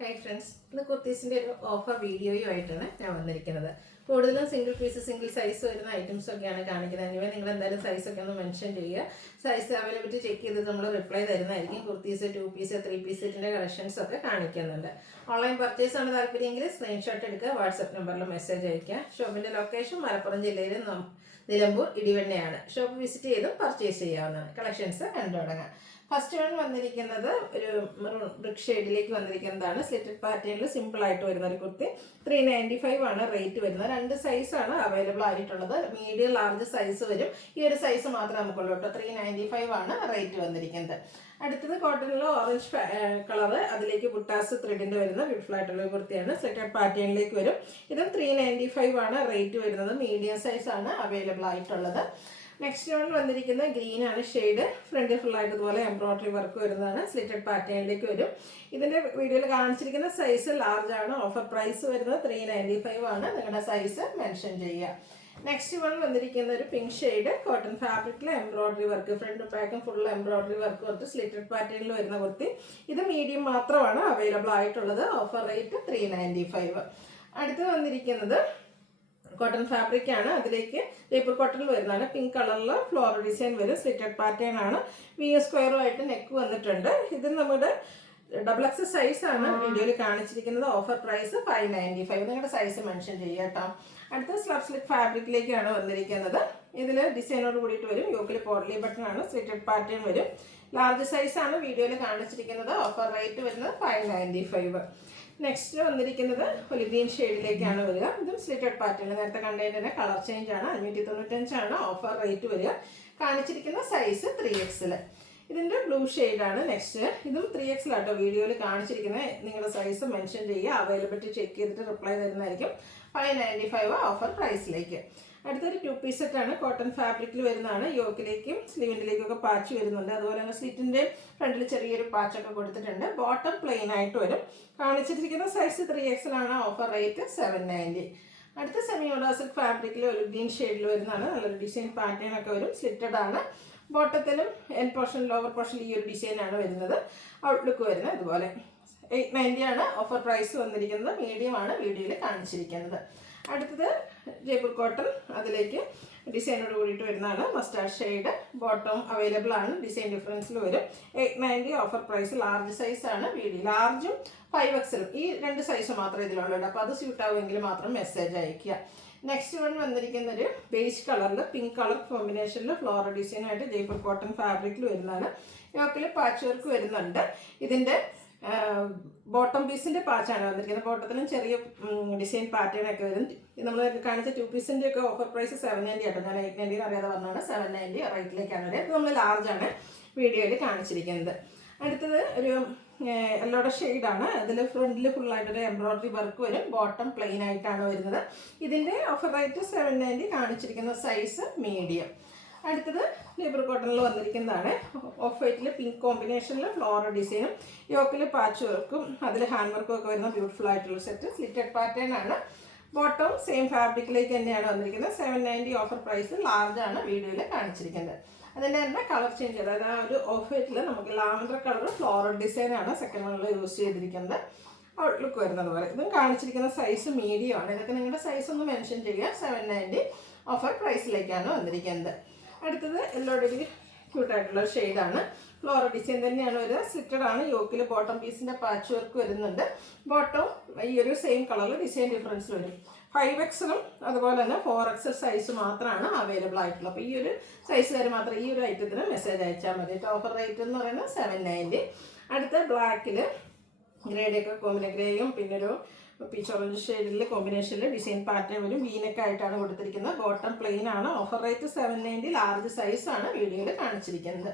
Hi friends, ഇന്ന് കുർത്തീസിൻ്റെ ഒരു offer വീഡിയോയുമായിട്ടാണ് ഞാൻ വന്നിരിക്കുന്നത്. കൂടുതലും സിംഗിൾ പീസ് സിംഗിൾ സൈസ് വരുന്ന ഐറ്റംസൊക്കെയാണ് കാണിക്കുന്നത്. എനിവേ നിങ്ങൾ എന്തായാലും സൈസൊക്കെ ഒന്ന് മെൻഷൻ ചെയ്യുക. സൈസ് അവൈലബിലിറ്റി ചെക്ക് ചെയ്ത് നമ്മൾ റിപ്ലൈ തരുന്നതായിരിക്കും. കുർത്തീസ് 2 പീസ് 3 പീസ് സെറ്റിൻ്റെ കളക്ഷൻസൊക്കെ കാണിക്കുന്നുണ്ട്. ഓൺലൈൻ പർച്ചേസ് ആണ് താല്പര്യമെങ്കിൽ സ്ക്രീൻഷോട്ട് എടുക്കുക, വാട്സപ്പ് നമ്പറിൽ മെസ്സേജ് അയയ്ക്കുക. ഷോപ്പിൻ്റെ ലൊക്കേഷൻ മലപ്പുറം ജില്ലയിലെ നിലമ്പൂർ ഇടിവണ്ണയാണ്. ഷോപ്പ് വിസിറ്റ് ചെയ്തും പർച്ചേസ് ചെയ്യാവുന്നതാണ്. കളക്ഷൻസ് കണ്ടു തുടങ്ങാം. ഫസ്റ്റ് വൺ വന്നിരിക്കുന്നത് ഒരു ബ്രിക്ക് ഷെയ്ഡിലേക്ക് വന്നിരിക്കുന്നതാണ്. സ്ലിറ്റഡ് പാറ്റേണിൽ സിമ്പിൾ ആയിട്ട് വരുന്ന ഒരു കുർത്തി. 395 ആണ് റേറ്റ് വരുന്നത്. 2 സൈസാണ് അവൈലബിൾ ആയിട്ടുള്ളത്. മീഡിയം ലാർജ് സൈസ് വരും. ഈ ഒരു സൈസ് മാത്രമേ നമുക്കുള്ളൂ കേട്ടോ. 395 ആണ് റേറ്റ് വന്നിരിക്കുന്നത്. അടുത്തത് കോട്ടണിൽ ഓറഞ്ച് കളറ്, അതിലേക്ക് ബുട്ടാസ് ത്രെഡിൻ്റെ വരുന്ന ബ്യൂട്ടിഫുൾ ആയിട്ടുള്ള കുർത്തിയാണ്. സ്ലിറ്റഡ് പാറ്റേണിലേക്ക് വരും. ഇതും 395 ആണ് റേറ്റ് വരുന്നത്. മീഡിയം സൈസ് ആണ് അവൈലബിൾ ആയിട്ടുള്ളത്. നെക്സ്റ്റ് വൺ വന്നിരിക്കുന്നത് ഗ്രീൻ ആണ് ഷെയ്ഡ്. ഫ്രണ്ട് ഫുള്ളായിട്ട് ഇതുപോലെ എംബ്രോയിഡറി വർക്ക് വരുന്നതാണ്. സ്ലിറ്റഡ് പാറ്റേണിലേക്ക് വരും. ഇതിൻ്റെ വീഡിയോയിൽ കാണിച്ചിരിക്കുന്ന സൈസ് ലാർജ് ആണ്. ഓഫർ പ്രൈസ് വരുന്നത് 395 ആണ്. നിങ്ങളുടെ സൈസ് മെൻഷൻ ചെയ്യുക. നെക്സ്റ്റ് വൺ വന്നിരിക്കുന്ന ഒരു പിങ്ക് ഷെയ്ഡ് കോട്ടൺ ഫാബ്രിക്കിൽ എംബ്രോയിഡറി വർക്ക്, ഫ്രണ്ട് പാക്കും ഫുൾ എംബ്രോയിഡറി വർക്ക് കൊടുത്ത് സ്ലിറ്റഡ് പാറ്റേണിൽ വരുന്ന കുർത്തി. ഇത് മീഡിയം മാത്രമാണ് അവൈലബിൾ ആയിട്ടുള്ളത്. Offer rate 395. അടുത്ത് വന്നിരിക്കുന്നത് കോട്ടൺ ഫാബ്രിക് ആണ്. അതിലേക്ക് ജയ്പൂർ കോട്ടണിൽ വരുന്നതാണ്. പിങ്ക് കളറിൽ ഫ്ലോറൽ ഡിസൈൻ വരും. സ്ലിറ്റഡ് പാറ്റേൺ ആണ്. സ്ക്വയറുമായിട്ട് നെക്ക് വന്നിട്ടുണ്ട്. ഇത് നമ്മുടെ XXL സൈസ് ആണ് വീഡിയോയിൽ കാണിച്ചിരിക്കുന്നത്. Offer price 595. നിങ്ങളുടെ സൈസ് മെൻഷൻ ചെയ്യുക കേട്ടോ. അടുത്ത സ്ലബ് സ്ലിറ്റ് ഫാബ്രിക്കിലേക്കാണ് വന്നിരിക്കുന്നത്. ഇതിൽ ഡിസൈനോട് കൂടിയിട്ട് വരും. യോക്കിൽ പോർലി ബട്ടൺ ആണ്. സ്ലിറ്റഡ് പാറ്റേൺ വരും. ലാർജ് സൈസ് ആണ് വീഡിയോയിൽ കാണിച്ചിരിക്കുന്നത്. ഓഫർ റേറ്റ് വരുന്നത് 595. നെക്സ്റ്റ് വന്നിരിക്കുന്നത് ഒലിവ് ഗ്രീൻ ഷെയ്ഡിലേക്കാണ് വരിക. ഇതും സ്ലിറ്റഡ് പാറ്റേൺ. നേരത്തെ കണ്ടതിൻ്റെ കളർ ചേഞ്ച് ആണ്. 595 ആണ് ഓഫർ റേറ്റ് വരിക. കാണിച്ചിരിക്കുന്ന സൈസ് 3XL. ഇതിൻ്റെ ബ്ലൂ ഷെയ്ഡാണ് നെക്സ്റ്റ്. ഇതും 3XL ആട്ടോ വീഡിയോയിൽ കാണിച്ചിരിക്കുന്നത്. നിങ്ങളുടെ സൈസ് മെൻഷൻ ചെയ്യുക. അവൈലബിലിറ്റി ചെക്ക് ചെയ്തിട്ട് റിപ്ലൈ തരുന്നതായിരിക്കും. 595 ഓഫർ പ്രൈസിലേക്ക്. അടുത്തൊരു 2 പീസ് സെറ്റാണ്. കോട്ടൺ ഫാബ്രിക്കിൽ വരുന്നതാണ്. യോക്കിലേക്കും സ്ലീവിൻ്റിലേക്കും ഒക്കെ പാച്ച് വരുന്നുണ്ട്. അതുപോലെ തന്നെ സ്ലിറ്റിൻ്റെ ഫ്രണ്ടിൽ ചെറിയൊരു പാച്ചൊക്കെ കൊടുത്തിട്ടുണ്ട്. ബോട്ടം പ്ലെയിൻ ആയിട്ട് വരും. കാണിച്ചിരിക്കുന്ന സൈസ് 3XL ആണ്. Offer rate 790. അടുത്ത സെമി ഓഡാസിക് ഫാബ്രിക്കിൽ ഒരു ഗ്രീൻ ഷെയ്ഡിൽ വരുന്നതാണ്. നല്ലൊരു ഡിസൈൻ പാറ്റേൺ ഒക്കെ വരും. സ്ലിറ്റഡ് ആണ്. ബോട്ടത്തിലും എൻ പോർഷൻ ലോവർ പോർഷനിൽ ഈ ഒരു ഡിസൈനാണ് വരുന്നത്. ഔട്ട്ലുക്ക് വരുന്നത് ഇതുപോലെ. 890 ആണ് ഓഫർ പ്രൈസ് വന്നിരിക്കുന്നത്. മീഡിയം ആണ് വീഡിയോയിൽ കാണിച്ചിരിക്കുന്നത്. അടുത്തത് ജയ്പൂർ കോട്ടൺ, അതിലേക്ക് ഡിസൈനോട് കൂടിയിട്ട് വരുന്നതാണ്. Mustard shade. ബോട്ടം അവൈലബിൾ ആണ്. ഡിസൈൻ ഡിഫറൻസിൽ വരും. 890 ഓഫർ പ്രൈസ്. ലാർജ് സൈസ് ആണ് വീഡിയോ. ലാർജും 5XL ഈ 2 സൈസ് മാത്രമേ ഇതിലുള്ളൂ. അപ്പോൾ അത് സ്യൂട്ട് ആവുമെങ്കിൽ മാത്രം മെസ്സേജ് അയയ്ക്കുക. നെക്സ്റ്റ് വൺ വന്നിരിക്കുന്ന ഒരു ബേജ് കളറിൽ പിങ്ക് കളർ കോമ്പിനേഷനിൽ ഫ്ലോറൽ ഡിസൈനായിട്ട് ജയ്പൂർ കോട്ടൺ ഫാബ്രിക്കിൽ വരുന്നതാണ്. യോക്കിൽ പാച്ച് വർക്ക് വരുന്നുണ്ട്. ഇതിൻ്റെ ബോട്ടം പീസിൻ്റെ പാച്ചാണ് വന്നിരിക്കുന്നത്. ബോട്ടത്തിലും ചെറിയ ഡിസൈൻ പാറ്റേൺ ഒക്കെ വരും. നമ്മൾ കാണിച്ച 2 പീസിൻ്റെ ഒക്കെ ഓഫർ പ്രൈസ് 790 ആട്ടോ. ഞാൻ 890 അറിയാതെ വന്നതാണ്. 790 റേറ്റിലേക്കാണ് വരിക. ഇത് നമ്മൾ ലാർജാണ് വീഡിയോയിൽ കാണിച്ചിരിക്കുന്നത്. അടുത്തത് ഒരു യെല്ലോയുടെ ഷെയ്ഡാണ്. അതിൽ ഫ്രണ്ടിൽ ഫുള്ളായിട്ടൊരു എംബ്രോയിഡറി വർക്ക് വരും. ബോട്ടം പ്ലെയിൻ ആയിട്ടാണ് വരുന്നത്. ഇതിൻ്റെ ഓഫർ റേറ്റ് 790. കാണിച്ചിരിക്കുന്ന സൈസ് മീഡിയം. അടുത്തത് ജയ്പൂർ കോട്ടണിൽ വന്നിരിക്കുന്നതാണ്. ഓഫ് വൈറ്റിൽ പിങ്ക് കോമ്പിനേഷനിൽ ഫ്ലോറൽ ഡിസൈനും യോക്കിൽ പാച്ച് വർക്കും അതിൽ ഹാൻഡ് വർക്കും ഒക്കെ വരുന്ന ബ്യൂട്ടിഫുൾ ആയിട്ടുള്ള സെറ്റ്. സ്ലിറ്റഡ് പാറ്റേൺ ആണ്. ബോട്ടം സെയിം ഫാബ്രിക്കിലേക്ക് തന്നെയാണ് വന്നിരിക്കുന്നത്. 790 ഓഫർ പ്രൈസ്. ലാർജ് ആണ് വീഡിയോയിൽ കാണിച്ചിരിക്കുന്നത്. അതിൻ്റെ തന്നെ കളർ ചേഞ്ച്, അതായത് ആ ഒരു ഓഫ് വൈറ്റിൽ നമുക്ക് ലാവൻഡർ കളർ ഫ്ലോറൽ ഡിസൈനാണ് സെക്കൻഡ് വണ്ണിൽ യൂസ് ചെയ്തിരിക്കുന്നത്. ഔട്ട്ലുക്ക് വരുന്നത് പോലെ. ഇതും കാണിച്ചിരിക്കുന്ന സൈസ് മീഡിയം ആണ്. ഇതൊക്കെ നിങ്ങളുടെ സൈസ് ഒന്ന് മെൻഷൻ ചെയ്യുക. 790 ഓഫർ പ്രൈസിലേക്കാണ് വന്നിരിക്കുന്നത്. അടുത്തത് യെല്ലോയുടെ ഒരു ക്യൂട്ടായിട്ടുള്ള ഷെയ്ഡാണ്. ഫ്ലോറൽ ഡിസൈൻ തന്നെയാണ് വരിക. സ്ലിറ്റഡ് ആണ്. യോക്കിൽ ബോട്ടം പീസിൻ്റെ പാച്ച് വർക്ക് വരുന്നുണ്ട്. ബോട്ടം ഈ ഒരു സെയിം കളറിൽ ഡിസൈൻ ഡിഫറൻസ് വരും. 5XL അതുപോലെ തന്നെ 4XL സൈസ് മാത്രമാണ് അവൈലബിൾ ആയിട്ടുള്ളത്. അപ്പോൾ ഈ ഒരു സൈസ് വരെ മാത്രം ഈ ഒരു ഐറ്റത്തിന് മെസ്സേജ് അയച്ചാൽ മതി. ഓഫർ റേറ്റ് എന്ന് പറയുന്നത് 790. അടുത്ത ബ്ലാക്കിൽ ഗ്രേഡൊക്കെ ഗ്രേയും പിന്നെ ഒരു പീച്ച് ഓറഞ്ച് ഷെയ്ഡിൽ കോമ്പിനേഷനിൽ ഡിസൈൻ പാറ്റേൺ വരും. വീനൊക്കെ ആയിട്ടാണ് കൊടുത്തിരിക്കുന്നത്. ബോട്ടം പ്ലെയിൻ ആണ്. Offer rate 790. ലാർജ് സൈസാണ് വീഡിയോയിൽ കാണിച്ചിരിക്കുന്നത്.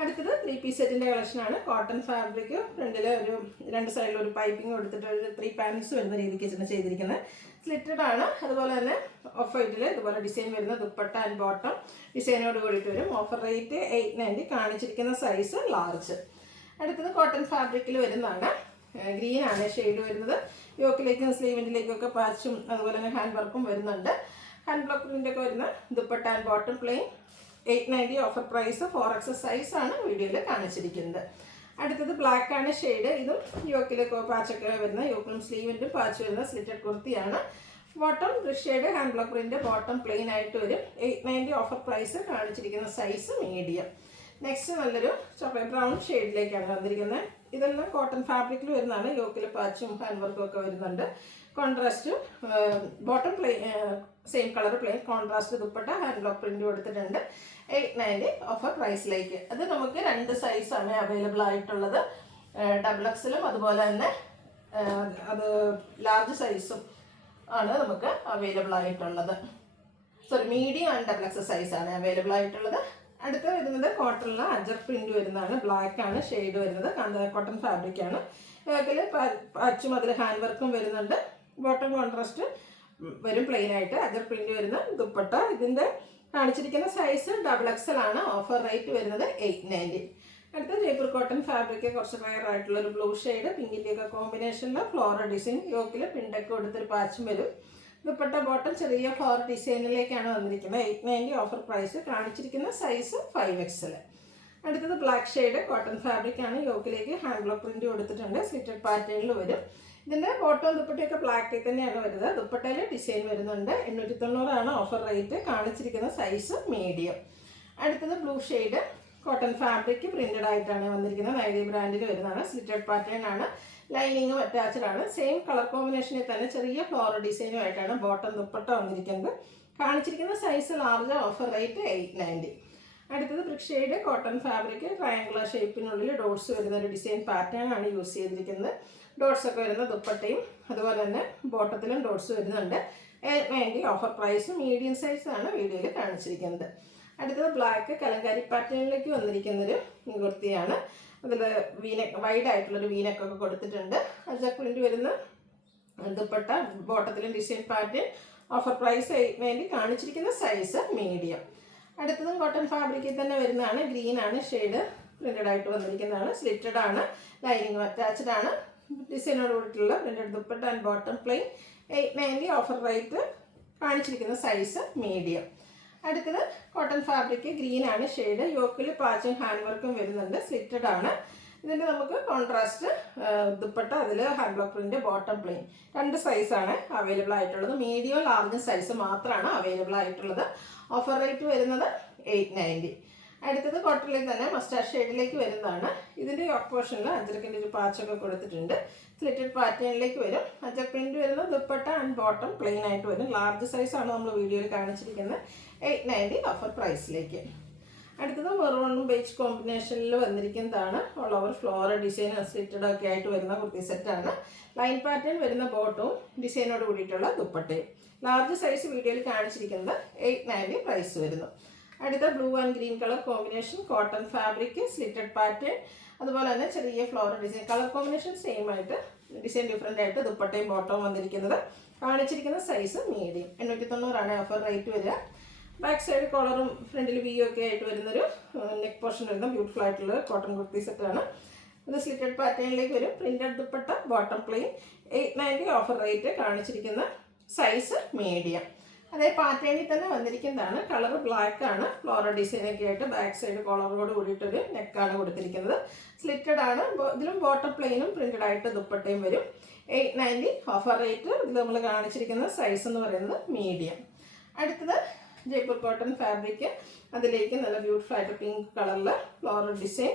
അടുത്തത് 3 പീസ് സെറ്റിൻ്റെ കളക്ഷനാണ്. Cotton fabric. ഫ്രണ്ടിൽ ഒരു 2 സൈഡിൽ ഒരു പൈപ്പിംഗ് കൊടുത്തിട്ട് ഒരു 3 പാനൽസ് വരുന്ന രീതിക്ക് ചെയ്തിരിക്കുന്നത്. സ്ലിറ്റഡ് ആണ്. അതുപോലെ തന്നെ ഓഫ് വൈറ്റിൽ ഇതുപോലെ ഡിസൈൻ വരുന്ന ദുപ്പട്ട ആൻഡ് ബോട്ടം ഡിസൈനോട് കൂടിയിട്ട് വരും. Offer rate 890. കാണിച്ചിരിക്കുന്ന സൈസ് ലാർജ്. അടുത്തത് കോട്ടൺ ഫാബ്രിക്കിൽ വരുന്നതാണ്. ഗ്രീൻ ആണ് ഷെയ്ഡ് വരുന്നത്. യോക്കിലേക്കും സ്ലീവിൻ്റിലേക്കും ഒക്കെ പാച്ചും അതുപോലെ തന്നെ ഹാൻഡ് വർക്കും വരുന്നുണ്ട്. ഹാൻഡ് ബ്ലോക്ക് പ്രിൻ്റ് ഒക്കെ വരുന്ന dupatta and bottom plain. 890 offer price. 4XL സൈസാണ് വീഡിയോയിൽ കാണിച്ചിരിക്കുന്നത്. അടുത്തത് ബ്ലാക്ക് ആണ് ഷെയ്ഡ്. ഇതും യോക്കിലെ പാച്ചൊക്കെ വരുന്ന യോക്കിലും സ്ലീവിൻ്റെ പാച്ച് വരുന്ന സ്ലിറ്റഡ് കുർത്തിയാണ്. Bottom shade hand block print, bottom plain ആയിട്ട് വരും. 890 ഓഫർ പ്രൈസ്. കാണിച്ചിരിക്കുന്ന സൈസ് മീഡിയം. നെക്സ്റ്റ് നല്ലൊരു ചോക്ലേറ്റ് ബ്രൗൺ ഷെയ്ഡിലേക്കാണ് വന്നിരിക്കുന്നത്. ഇതെല്ലാം കോട്ടൺ ഫാബ്രിക്കിൽ വരുന്നതാണ്. യോക്കിൽ പാച്ചും ഹാൻഡ് വർക്കും ഒക്കെ വരുന്നുണ്ട്. Contrast bottom plain, same colour plain, contrast dupatta, hand block print കൊടുത്തിട്ടുണ്ട്. 890 ഓഫർ പ്രൈസിലേക്ക്. അത് നമുക്ക് 2 സൈസാണ് അവൈലബിൾ ആയിട്ടുള്ളത്. ഡബിൾ എക്സലും അതുപോലെ തന്നെ അത് ലാർജ് സൈസും ആണ് നമുക്ക് അവൈലബിൾ ആയിട്ടുള്ളത്. Sorry, medium and double X സൈസാണ് അവൈലബിൾ ആയിട്ടുള്ളത്. അടുത്ത വരുന്നത് കോട്ടണിൽ അജർ പ്രിന്റ് വരുന്നതാണ്. ബ്ലാക്ക് ആണ് ഷെയ്ഡ് വരുന്നത്. കോട്ടൺ ഫാബ്രിക് ആണ്. ഇതിൽ അച്ചും അതിൽ ഹാൻഡ് വർക്കും വരുന്നുണ്ട്. ബോട്ടം കോൺട്രാസ്റ്റ് വരും പ്ലെയിൻ ആയിട്ട്. അജർ പ്രിന്റ് വരുന്ന ദുപ്പട്ട. ഇതിൻ്റെ കാണിച്ചിരിക്കുന്ന സൈസ് ഡബിൾ എക്സൽ ആണ്. ഓഫർ റേറ്റ് വരുന്നത് 890. അടുത്ത ജയ്പൂർ കോട്ടൺ ഫാബ്രിക്, കുറച്ച് റയർ ആയിട്ടുള്ള ഒരു ബ്ലൂ ഷെയ്ഡ്, പിങ്കിൻ്റെയൊക്കെ കോമ്പിനേഷനിൽ ഫ്ലോറൽ ഡിസൈൻ, യോക്കിൽ പിണ്ടൊക്കെ കൊടുത്തൊരു പാച്ചും വരും. ദുപ്പട്ട ബോട്ടം ചെറിയ ഫ്ലോർ ഡിസൈനിലേക്കാണ് വന്നിരിക്കുന്നത്. 890 ഓഫർ പ്രൈസ്. കാണിച്ചിരിക്കുന്ന സൈസ് 5XL. അടുത്തത് ബ്ലാക്ക് ഷെയ്ഡ് കോട്ടൺ ഫാബ്രിക് ആണ്. യോക്കിലേക്ക് ഹാൻഡ് ബ്ലോക്ക് പ്രിന്റ് കൊടുത്തിട്ടുണ്ട്. സ്ലിറ്റഡ് പാറ്റേണിൽ വരും. ഇതിൻ്റെ ബോട്ടം ദുപ്പട്ടയൊക്കെ ബ്ലാക്കിൽ തന്നെയാണ് വരുന്നത്. ദുപ്പട്ടയിൽ ഡിസൈൻ വരുന്നുണ്ട്. 890 ആണ് ഓഫർ റേറ്റ്. കാണിച്ചിരിക്കുന്ന സൈസ് മീഡിയം. അടുത്തത് blue shade cotton fabric printed ആയിട്ടാണ് വന്നിരിക്കുന്നത്. നൈതി ബ്രാൻഡിൽ വരുന്നതാണ്. സ്ലിറ്റഡ് പാറ്റേൺ ആണ്. ലൈനിങ്ങും അറ്റാച്ച്ഡ് ആണ്. സെയിം കളർ കോമ്പിനേഷനിൽ തന്നെ ചെറിയ ഫ്ലോറൽ ഡിസൈനുമായിട്ടാണ് ബോട്ടം ദുപ്പട്ട വന്നിരിക്കുന്നത്. കാണിച്ചിരിക്കുന്ന സൈസ് ലാർജ്. Offer rate 890. അടുത്തത് brick shade cotton fabric, triangular ഷേപ്പിനുള്ളിൽ ഡോട്ട്സ് വരുന്ന ഒരു ഡിസൈൻ പാറ്റേൺ ആണ് യൂസ് ചെയ്തിരിക്കുന്നത്. ഡോട്ട്സ് ഒക്കെ വരുന്ന ദുപ്പട്ടയും അതുപോലെ തന്നെ ബോട്ടത്തിലും ഡോട്ട്സ് വരുന്നുണ്ട്. 890 ഓഫർ പ്രൈസ്. മീഡിയം സൈസ് ആണ് വീഡിയോയിൽ കാണിച്ചിരിക്കുന്നത്. അടുത്തത് ബ്ലാക്ക് കലങ്കാരി പാറ്റേണിലേക്ക് വന്നിരിക്കുന്നൊരു കുർത്തിയാണ്. അതിൽ വീനെക്ക്, വൈഡ് ആയിട്ടുള്ളൊരു വീനെക്കൊക്കെ കൊടുത്തിട്ടുണ്ട്. അജർ പ്രിന്റ് വരുന്ന ദുപ്പട്ട, ബോട്ടത്തിലും ഡിസൈൻ പാറ്റേൺ. Offer price 890. കാണിച്ചിരിക്കുന്ന സൈസ് മീഡിയം. അടുത്തതും കോട്ടൺ ഫാബ്രിക്കിൽ തന്നെ വരുന്നതാണ്. ഗ്രീൻ ആണ് ഷെയ്ഡ്. പ്രിന്റഡ് ആയിട്ട് വന്നിരിക്കുന്നതാണ്. സ്ലിറ്റഡ് ആണ്. ലൈനിങ്ങും അറ്റാച്ച്ഡ് ആണ്. ഡിസൈനോട് കൂടിയിട്ടുള്ള printed dupatta and bottom plain. 890 offer rate. കാണിച്ചിരിക്കുന്ന സൈസ് മീഡിയം. അടുത്തത് കോട്ടൺ ഫാബ്രിക് ഗ്രീൻ ആണ് ഷെയ്ഡ്. യോക്കിൽ പാച്ചും ഹാൻഡ് വർക്കും വരുന്നുണ്ട്. സ്ലിറ്റഡ് ആണ്. ഇതിൻ്റെ നമുക്ക് കോൺട്രാസ്റ്റ് ദുപ്പട്ട, അതിൽ hand block print, bottom plain. 2 സൈസാണ് അവൈലബിൾ ആയിട്ടുള്ളത്. മീഡിയം ലാർജ് സൈസ് മാത്രമാണ് അവൈലബിൾ ആയിട്ടുള്ളത്. ഓഫർ റേറ്റ് വരുന്നത് 890. അടുത്തത് കോട്ടണിൽ തന്നെ മസ്റ്റാർഡ് ഷെയ്ഡിലേക്ക് വരുന്നതാണ്. ഇതിൻ്റെ യോക്ക് പോർഷനിൽ അജർക്കിൻ്റെ ഒരു പാച്ചൊക്കെ കൊടുത്തിട്ടുണ്ട്. സ്ലിറ്റഡ് പാറ്റേണിലേക്ക് വരും. അജർ പ്രിന്റ് വരുന്ന ദുപ്പട്ട ആൻഡ് ബോട്ടം പ്ലെയിൻ ആയിട്ട് വരും. ലാർജ് സൈസാണ് നമ്മൾ വീഡിയോയിൽ കാണിച്ചിരിക്കുന്നത്. 890 ഓഫർ പ്രൈസിലേക്ക്. അടുത്തത് മെറൂണും ബേജ് കോമ്പിനേഷനിൽ വന്നിരിക്കുന്നതാണ്. All over floral design slitted ഒക്കെ ആയിട്ട് വരുന്ന കുർത്തി സെറ്റാണ്. ലൈൻ പാറ്റേൺ വരുന്ന ബോട്ടവും ഡിസൈനോട് കൂടിയിട്ടുള്ള ദുപ്പട്ടയും. ലാർജ് സൈസ് വീഡിയോയിൽ കാണിച്ചിരിക്കുന്നത് 890 പ്രൈസ് വരുന്നു. അടുത്ത blue and green colour combination cotton fabric, slitted pattern, അതുപോലെ തന്നെ ചെറിയ floral design. Colour combination same ആയിട്ട്, ഡിസൈൻ ഡിഫറെൻ്റ് ആയിട്ട് ദുപ്പട്ടയും ബോട്ടവും വന്നിരിക്കുന്നത്. കാണിച്ചിരിക്കുന്ന സൈസ് മീഡിയം. 890 ആണ് ഓഫർ റേറ്റ് വരിക. ബാക്ക് സൈഡ് കോളറും ഫ്രണ്ടിൽ വിയും ഒക്കെ ആയിട്ട് വരുന്നൊരു നെക്ക് പോർഷൻ വരുന്ന ബ്യൂട്ടിഫുൾ ആയിട്ടുള്ള കോട്ടൺ കുർത്തി സെറ്റാണ്. ഇത് സ്ലിറ്റഡ് പാറ്റേണിലേക്ക് വരും. Printed dupatta, bottom plain. 890 offer rate. കാണിച്ചിരിക്കുന്ന സൈസ് മീഡിയം. അതേ പാറ്റേണിൽ തന്നെ വന്നിരിക്കുന്നതാണ്. കളർ ബ്ലാക്ക് ആണ്. ഫ്ലോറൽ ഡിസൈനൊക്കെ ആയിട്ട് ബാക്ക് സൈഡ് കോളറോട് കൂടിയിട്ടൊരു നെക്കാണ് കൊടുത്തിരിക്കുന്നത്. സ്ലിറ്റഡ് ആണ്. ഇതിലും ബോട്ടം പ്ലെയിനും പ്രിന്റഡ് ആയിട്ട് ദുപ്പട്ടയും വരും. 890 ഓഫർ റേറ്റ്. ഇത് നമ്മൾ കാണിച്ചിരിക്കുന്ന സൈസ് എന്ന് പറയുന്നത് മീഡിയം. അടുത്തത് ജയ്പൂർ കോട്ടൺ ഫാബ്രിക്, അതിലേക്ക് നല്ല ബ്യൂട്ടിഫുൾ ആയിട്ട് പിങ്ക് കളറിൽ ഫ്ലോറൽ ഡിസൈൻ,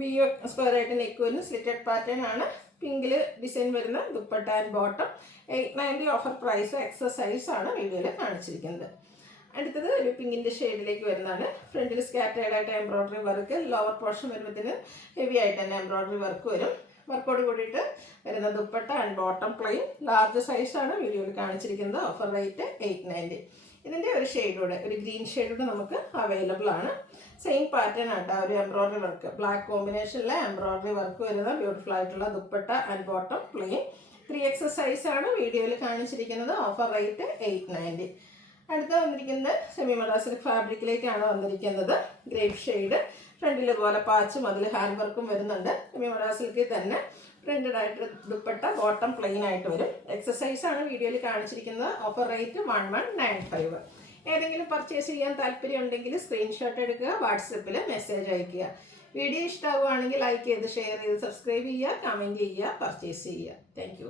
വിയോ സ്ക്വയർ ആയിട്ട് നെക്ക് വരുന്ന സ്ലിറ്റഡ് പാറ്റേൺ ആണ്. പിങ്കിൽ ഡിസൈൻ വരുന്ന dupatta and bottom. 890 offer price. XS size ആണ് വീഡിയോയിൽ കാണിച്ചിരിക്കുന്നത്. അടുത്തത് ഒരു പിങ്കിൻ്റെ ഷെയ്ഡിലേക്ക് വരുന്നതാണ്. ഫ്രണ്ടിൽ സ്കാറ്റേർഡ് ആയിട്ട് എംബ്രോയ്ഡറി വർക്ക്, ലോവർ പോർഷൻ വരുമ്പോഴത്തേന് ഹെവി ആയിട്ട് തന്നെ എംബ്രോയ്ഡറി വർക്ക് വരും. വർക്കോട് കൂടിയിട്ട് വരുന്ന dupatta and bottom plain. Large സൈസാണ് വീഡിയോയിൽ കാണിച്ചിരിക്കുന്നത്. Offer rate 890. ഇതിൻ്റെ ഒരു ഷെയ്ഡൂടെ, ഒരു ഗ്രീൻ ഷെയ്ഡൂടെ നമുക്ക് അവൈലബിൾ ആണ്. സെയിം പാറ്റേൺ ആട്ടോ, ഒരു എംബ്രോയ്ഡറി വർക്ക്, ബ്ലാക്ക് കോമ്പിനേഷനിലെ എംബ്രോയ്ഡറി വർക്ക് വരുന്ന ബ്യൂട്ടിഫുൾ ആയിട്ടുള്ള dupatta and bottom plain. 3XL സൈസാണ് വീഡിയോയിൽ കാണിച്ചിരിക്കുന്നത്. Offer rate 890. അടുത്ത വന്നിരിക്കുന്നത് സെമി മറാസിക് ഫാബ്രിക്കിലേക്കാണ് വന്നിരിക്കുന്നത്. Grape shade. ഫ്രണ്ടിൽ പോലെ പാച്ചും അതിൽ ഹാൻഡ് വർക്കും വരുന്നുണ്ട്. സെമി മറാസിൽക്ക് തന്നെ പ്രിന്റഡ് ആയിട്ട് ദുപ്പട്ട, ബോട്ടം പ്ലെയിൻ ആയിട്ട് വരും. എക്സസൈസ് ആണ് വീഡിയോയിൽ കാണിച്ചിരിക്കുന്നത്. Offer rate 1195. ഏതെങ്കിലും പർച്ചേസ് ചെയ്യാൻ താല്പര്യം ഉണ്ടെങ്കിൽ സ്ക്രീൻഷോട്ട് എടുക്കുക, വാട്സപ്പിൽ മെസ്സേജ് അയയ്ക്കുക. വീഡിയോ ഇഷ്ടമാവുകയാണെങ്കിൽ ലൈക്ക് ചെയ്ത് ഷെയർ ചെയ്ത് സബ്സ്ക്രൈബ് ചെയ്യുക, കമൻറ്റ് ചെയ്യുക, പർച്ചേസ് ചെയ്യുക. താങ്ക്